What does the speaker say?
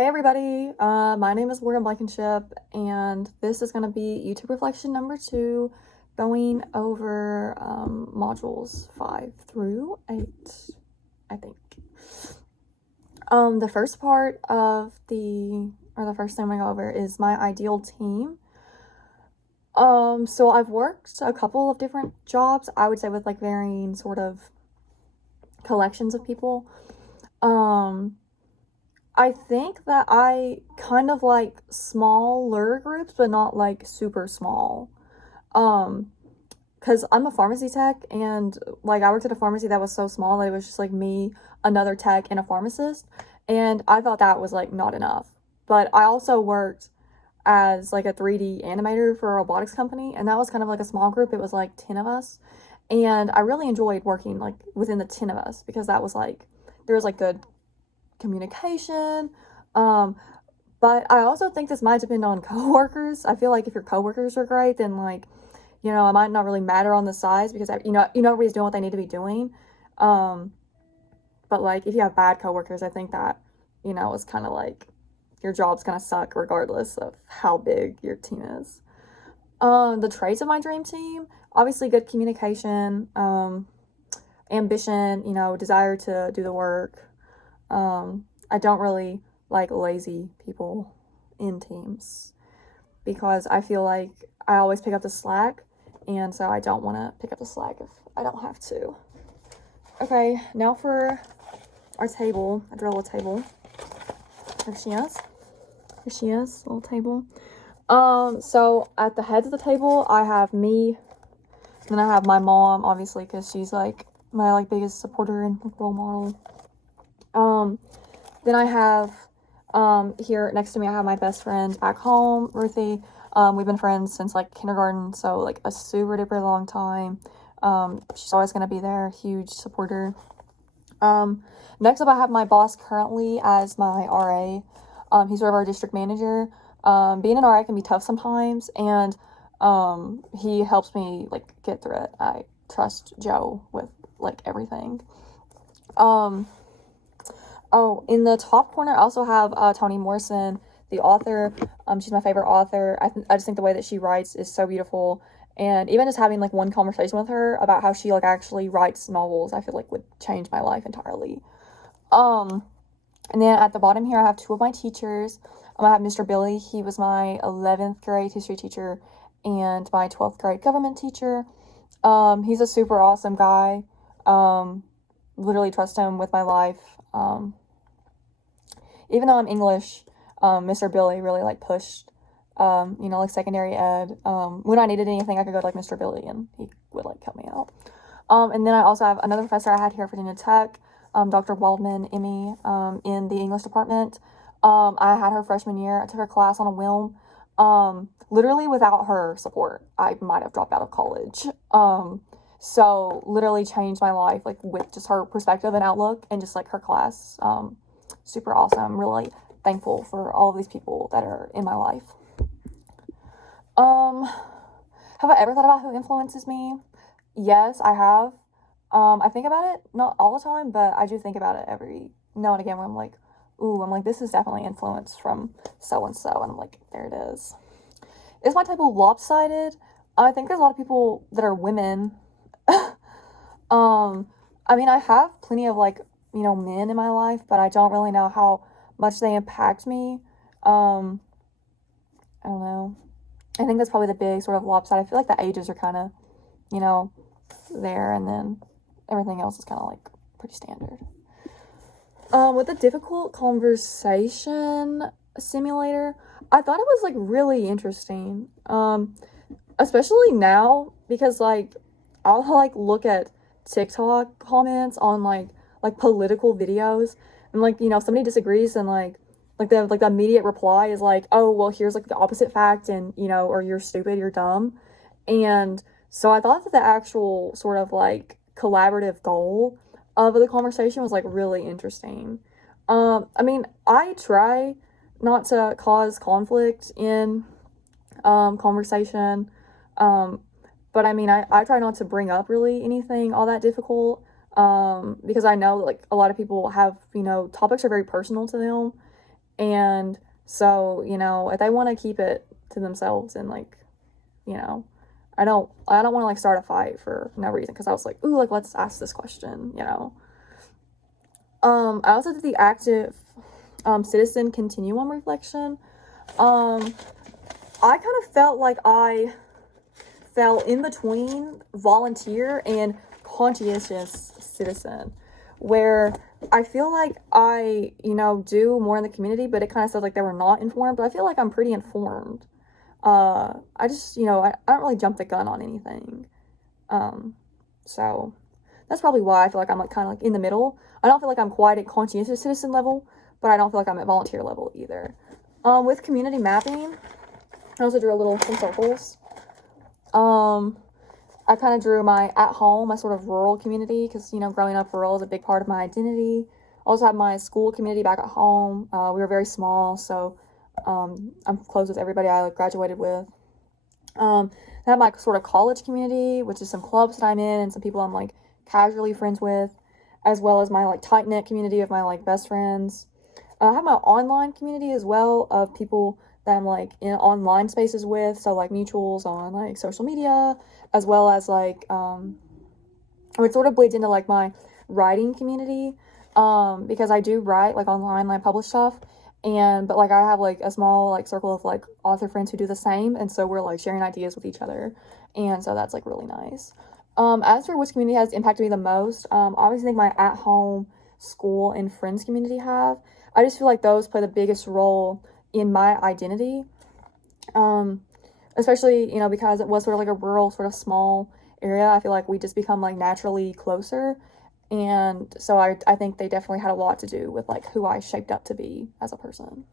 Hey everybody, my name is Morgan Blankenship, and this is going to be YouTube reflection number 2, going over modules 5 through 8, I think. The first part of the first thing I'm going to go over is my ideal team. So I've worked a couple of different jobs, I would say, with like varying sort of collections of people. I think that I kind of like smaller groups, but not like super small. Because I'm a pharmacy tech, and like I worked at a pharmacy that was so small that it was just like me, another tech, and a pharmacist. And I thought that was like not enough. But I also worked as like a 3D animator for a robotics company, and that was kind of like a small group. It was like 10 of us. And I really enjoyed working like within the 10 of us because that was like, there was like good communication. But I also think this might depend on coworkers. I feel like if your coworkers are great, then like, you know, it might not really matter on the size because you know everybody's doing what they need to be doing. But like if you have bad coworkers, I think that, you know, it's kind of like your job's gonna suck regardless of how big your team is. The traits of my dream team, obviously good communication, ambition, you know, desire to do the work. I don't really like lazy people in teams because I feel like I always pick up the slack, and so I don't want to pick up the slack if I don't have to. Okay, now for our table. I drew a little table. Here she is. Here she is, little table. So at the heads of the table, I have me, and then I have my mom, obviously, because she's like my like biggest supporter and role model. Then I have, here next to me, I have my best friend back home, Ruthie. We've been friends since like kindergarten, so like a super duper long time. She's always going to be there, huge supporter. Next up, I have my boss currently as my RA. He's sort of our district manager. Being an RA can be tough sometimes, and he helps me like get through it. I trust Joe with like everything. Oh, in the top corner, I also have Toni Morrison, the author. She's my favorite author. I just think the way that she writes is so beautiful. And even just having like one conversation with her about how she like actually writes novels, I feel like would change my life entirely. And then at the bottom here, I have 2 of my teachers. I have Mr. Billy. He was my 11th grade history teacher and my 12th grade government teacher. He's a super awesome guy. Literally trust him with my life. Even though I'm English, Mr. Billy really like pushed, you know, like secondary ed. When I needed anything, I could go to like Mr. Billy and he would like help me out. And then I also have another professor I had here at Virginia Tech, Dr. Waldman, Emmy, in the English department. I had her freshman year. I took her class on a whim. Literally without her support, I might have dropped out of college. So literally changed my life, like with just her perspective and outlook and just like her class. Super awesome. I'm really thankful for all of these people that are in my life. Have I ever thought about who influences me? Yes, I have. I think about it, not all the time, but I do think about it every now and again where I'm like, ooh, I'm like, this is definitely influence from so-and-so. And I'm like, there it is. Is my table lopsided? I think there's a lot of people that are women. I mean, I have plenty of like, you know, men in my life, but I don't really know how much they impact me. I don't know. I think that's probably the big sort of lopsided. I feel like the ages are kind of, you know, there, and then everything else is kind of like pretty standard. With the difficult conversation simulator, I thought it was like really interesting. Especially now, because like I'll like look at TikTok comments on like political videos, and like, you know, if somebody disagrees, and like the immediate reply is like, oh well, here's like the opposite fact, and you know, or you're stupid, you're dumb. And so I thought that the actual sort of like collaborative goal of the conversation was like really interesting. I mean, I try not to cause conflict in conversation, but I mean, I try not to bring up really anything all that difficult, because I know like a lot of people have, you know, topics are very personal to them, And so, you know, if they want to keep it to themselves and like, you know, I don't want to like start a fight for no reason, because I was like, ooh, like let's ask this question, you know. I also did the active citizen continuum reflection. I kind of felt like I fell in between volunteer and conscientious citizen, where I feel like I, you know, do more in the community, but it kind of says like they were not informed, but I feel like I'm pretty informed. I just, you know, I don't really jump the gun on anything. So that's probably why I feel like I'm like kind of like in the middle. I don't feel like I'm quite at conscientious citizen level, but I don't feel like I'm at volunteer level either. With community mapping, I also drew some circles. I kind of drew my at home, my sort of rural community, because, you know, growing up rural is a big part of my identity. I also have my school community back at home. We were very small, so I'm close with everybody I like graduated with. I have my sort of college community, which is some clubs that I'm in and some people I'm like casually friends with, as well as my like tight-knit community of my like best friends. I have my online community as well of people that I'm like in online spaces with, so like mutuals on like social media, as well as like it sort of bleeds into like my writing community, because I do write like online, like publish stuff, but like I have like a small like circle of like author friends who do the same, and so we're like sharing ideas with each other, and so that's like really nice. As for which community has impacted me the most, obviously I think my at home, school, and friends community have. I just feel like those play the biggest role in my identity, especially, you know, because it was sort of like a rural, sort of small area. I feel like we just become like naturally closer, and so I think they definitely had a lot to do with like who I shaped up to be as a person.